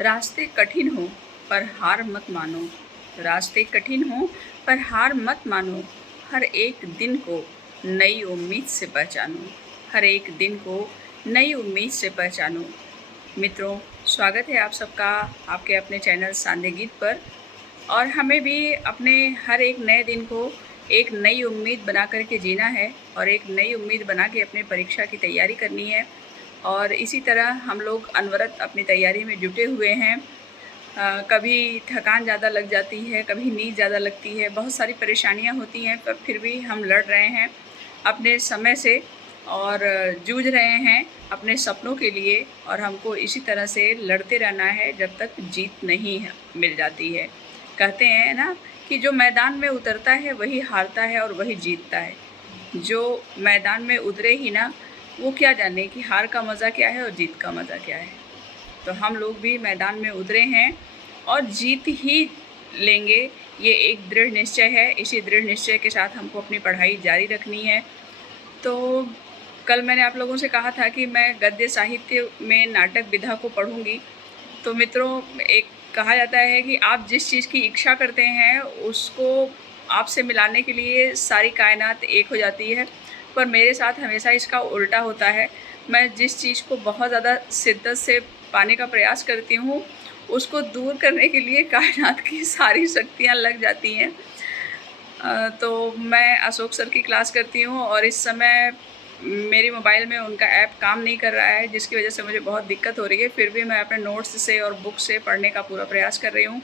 रास्ते कठिन हो पर हार मत मानो। रास्ते कठिन हो पर हार मत मानो। हर एक दिन को नई उम्मीद से पहचानो। हर एक दिन को नई उम्मीद से पहचानो। मित्रों, स्वागत है आप सबका आपके अपने चैनल सांध्य गीत पर। और हमें भी अपने हर एक नए दिन को एक नई उम्मीद बना कर के जीना है और एक नई उम्मीद बना के अपने परीक्षा की तैयारी करनी है। और इसी तरह हम लोग अनवरत अपनी तैयारी में जुटे हुए हैं। कभी थकान ज़्यादा लग जाती है, कभी नींद ज़्यादा लगती है, बहुत सारी परेशानियां होती हैं, पर फिर भी हम लड़ रहे हैं अपने समय से और जूझ रहे हैं अपने सपनों के लिए। और हमको इसी तरह से लड़ते रहना है जब तक जीत नहीं मिल जाती है। कहते हैं ना कि जो मैदान में उतरता है वही हारता है और वही जीतता है। जो मैदान में उतरे ही ना, वो क्या जाने कि हार का मज़ा क्या है और जीत का मज़ा क्या है। तो हम लोग भी मैदान में उतरे हैं और जीत ही लेंगे, ये एक दृढ़ निश्चय है। इसी दृढ़ निश्चय के साथ हमको अपनी पढ़ाई जारी रखनी है। तो कल मैंने आप लोगों से कहा था कि मैं गद्य साहित्य में नाटक विधा को पढ़ूंगी। तो मित्रों, एक कहा जाता है कि आप जिस चीज़ की इच्छा करते हैं उसको आपसे मिलाने के लिए सारी कायनात एक हो जाती है, पर मेरे साथ हमेशा इसका उल्टा होता है। मैं जिस चीज़ को बहुत ज़्यादा शिद्दत से पाने का प्रयास करती हूँ, उसको दूर करने के लिए कायनात की सारी शक्तियाँ लग जाती हैं। तो मैं अशोक सर की क्लास करती हूँ और इस समय मेरी मोबाइल में उनका ऐप काम नहीं कर रहा है, जिसकी वजह से मुझे बहुत दिक्कत हो रही है। फिर भी मैं अपने नोट्स से और बुक से पढ़ने का पूरा प्रयास कर रही हूँ,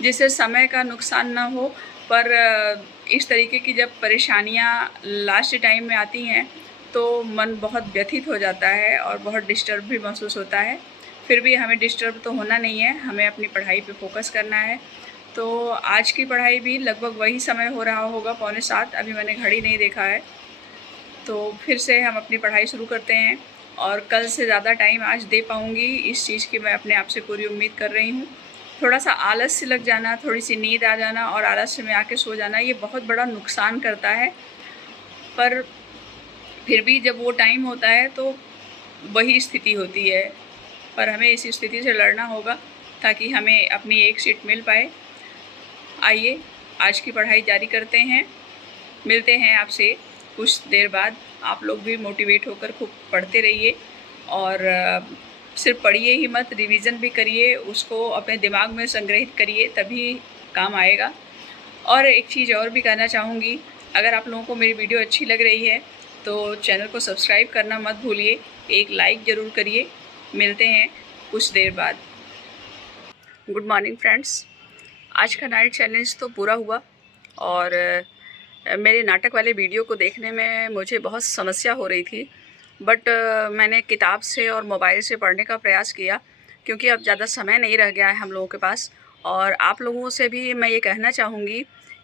जिससे समय का नुकसान ना हो। पर इस तरीके की जब परेशानियाँ लास्ट टाइम में आती हैं तो मन बहुत व्यथित हो जाता है और बहुत डिस्टर्ब भी महसूस होता है। फिर भी हमें डिस्टर्ब तो होना नहीं है, हमें अपनी पढ़ाई पे फोकस करना है। तो आज की पढ़ाई भी लगभग वही समय हो रहा होगा, 6:45। अभी मैंने घड़ी नहीं देखा है। तो फिर से हम अपनी पढ़ाई शुरू करते हैं और कल से ज़्यादा टाइम आज दे पाऊँगी, इस चीज़ की मैं अपने आप से पूरी उम्मीद कर रही हूँ। थोड़ा सा आलस्य लग जाना, थोड़ी सी नींद आ जाना और आलस्य में आके सो जाना, ये बहुत बड़ा नुकसान करता है। पर फिर भी जब वो टाइम होता है तो वही स्थिति होती है। पर हमें इस स्थिति से लड़ना होगा ताकि हमें अपनी एक सीट मिल पाए। आइए आज की पढ़ाई जारी करते हैं। मिलते हैं आपसे कुछ देर बाद। आप लोग भी मोटिवेट होकर खूब पढ़ते रहिए और सिर्फ पढ़िए ही मत, रिवीजन भी करिए, उसको अपने दिमाग में संग्रहित करिए, तभी काम आएगा। और एक चीज़ और भी कहना चाहूँगी, अगर आप लोगों को मेरी वीडियो अच्छी लग रही है तो चैनल को सब्सक्राइब करना मत भूलिए, एक लाइक ज़रूर करिए। मिलते हैं कुछ देर बाद। Good morning friends. आज का नाइट चैलेंज तो पूरा हुआ और मेरे नाटक वाले वीडियो को देखने में मुझे बहुत समस्या हो रही थी, बट मैंने किताब से और मोबाइल से पढ़ने का प्रयास किया, क्योंकि अब ज़्यादा समय नहीं रह गया है हम लोगों के पास। और आप लोगों से भी मैं ये कहना चाहूँगी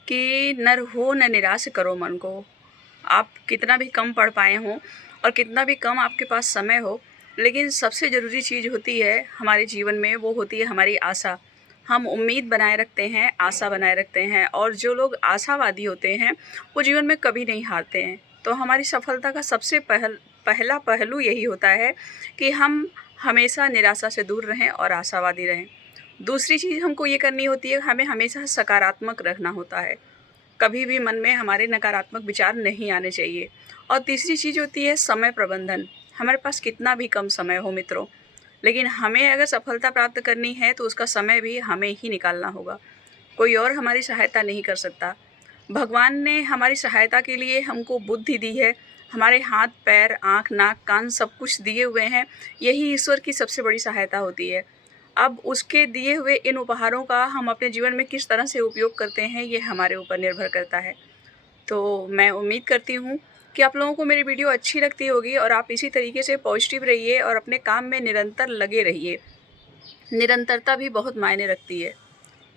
कि न हो न निराश करो मन को। आप कितना भी कम पढ़ पाए हों और कितना भी कम आपके पास समय हो, लेकिन सबसे ज़रूरी चीज़ होती है हमारे जीवन में, वो होती है हमारी आशा। हम उम्मीद बनाए रखते हैं, आशा बनाए रखते हैं, और जो लोग आशावादी होते हैं वो जीवन में कभी नहीं हारते हैं। तो हमारी सफलता का सबसे पहला पहलू यही होता है कि हम हमेशा निराशा से दूर रहें और आशावादी रहें। दूसरी चीज़ हमको ये करनी होती है, हमें हमेशा सकारात्मक रखना होता है, कभी भी मन में हमारे नकारात्मक विचार नहीं आने चाहिए। और तीसरी चीज़ होती है समय प्रबंधन। हमारे पास कितना भी कम समय हो मित्रों, लेकिन हमें अगर सफलता प्राप्त करनी है तो उसका समय भी हमें ही निकालना होगा, कोई और हमारी सहायता नहीं कर सकता। भगवान ने हमारी सहायता के लिए हमको बुद्धि दी है, हमारे हाथ पैर आँख नाक कान सब कुछ दिए हुए हैं, यही ईश्वर की सबसे बड़ी सहायता होती है। अब उसके दिए हुए इन उपहारों का हम अपने जीवन में किस तरह से उपयोग करते हैं, ये हमारे ऊपर निर्भर करता है। तो मैं उम्मीद करती हूँ कि आप लोगों को मेरी वीडियो अच्छी लगती होगी और आप इसी तरीके से पॉजिटिव रहिए और अपने काम में निरंतर लगे रहिए। निरंतरता भी बहुत मायने रखती है।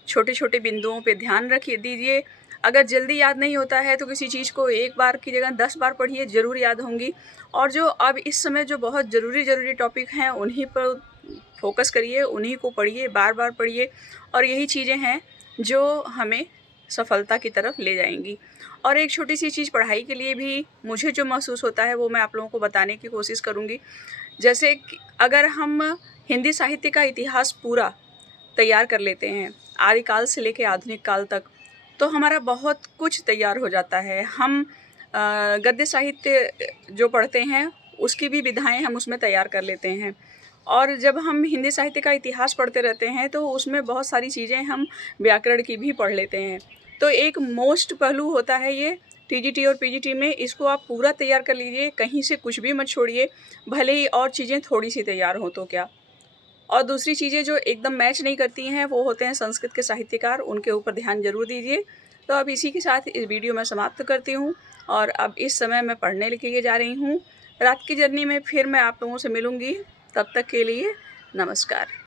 छोटे छोटे बिंदुओं पे ध्यान रखिए दीजिए। अगर जल्दी याद नहीं होता है तो किसी चीज़ को एक बार की जगह 10 बार पढ़िए, ज़रूर याद होंगी। और जो अब इस समय जो बहुत ज़रूरी टॉपिक हैं उन्हीं पर फोकस करिए, उन्हीं को पढ़िए, बार बार पढ़िए। और यही चीज़ें हैं जो हमें सफलता की तरफ ले जाएंगी। और एक छोटी सी चीज़ पढ़ाई के लिए भी मुझे जो महसूस होता है वो मैं आप लोगों को बताने की कोशिश करूँगी। जैसे कि अगर हम हिंदी साहित्य का इतिहास पूरा तैयार कर लेते हैं, आदिकाल से लेके आधुनिक काल तक, तो हमारा बहुत कुछ तैयार हो जाता है। हम गद्य साहित्य जो पढ़ते हैं उसकी भी विधाएँ हम उसमें तैयार कर लेते हैं। और जब हम हिंदी साहित्य का इतिहास पढ़ते रहते हैं तो उसमें बहुत सारी चीज़ें हम व्याकरण की भी पढ़ लेते हैं। तो एक मोस्ट पहलू होता है ये टीजीटी और पीजीटी में, इसको आप पूरा तैयार कर लीजिए, कहीं से कुछ भी मत छोड़िए, भले ही और चीज़ें थोड़ी-सी तैयार हों तो क्या। और दूसरी चीज़ें जो एकदम मैच नहीं करती हैं वो होते हैं संस्कृत के साहित्यकार, उनके ऊपर ध्यान ज़रूर दीजिए। तो अब इसी के साथ इस वीडियो मैं समाप्त करती हूँ और अब इस समय मैं पढ़ने के लिए जा रही हूँ। रात की जर्नी में फिर मैं आप लोगों से मिलूँगी, तब तक के लिए नमस्कार।